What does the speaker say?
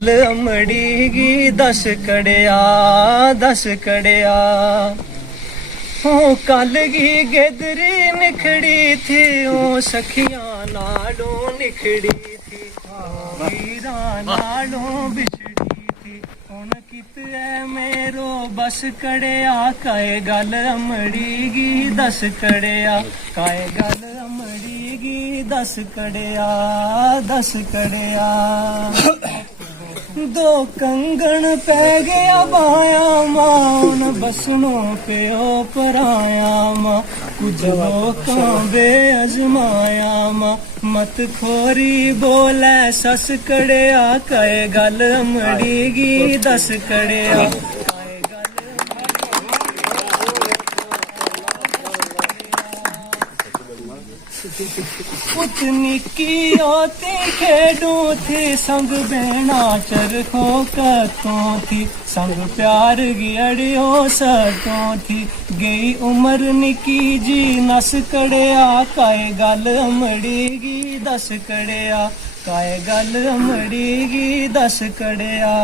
अमड़ी गी दस कड़िया हो कल गी गेदरी निखड़ी थी ओ सखियां नालों निखड़ी थी वीरा नालों बिछड़ी थी हुन किते मेरो बस कड़िया काए गल अमड़ी गी दस कड़िया काए गल अमड़ी गी दस कड़िया दो कंगन पै गया बाया मां बसनो प्यो पराया मां कुछ लोकां बे अजमाया मां मत खोरी बोले सस कड़िया काए गल अमड़ी गी दस कड़िया पुत निकी ओती खेडू थी संग बहना चरखों कतों थी संग प्यार गियड़ियो सतों थी गई उम्र निकी जी नस कड़िया काए गल अमड़ी गी दस कड़िया काए गल अमड़ी गी दस कड़िया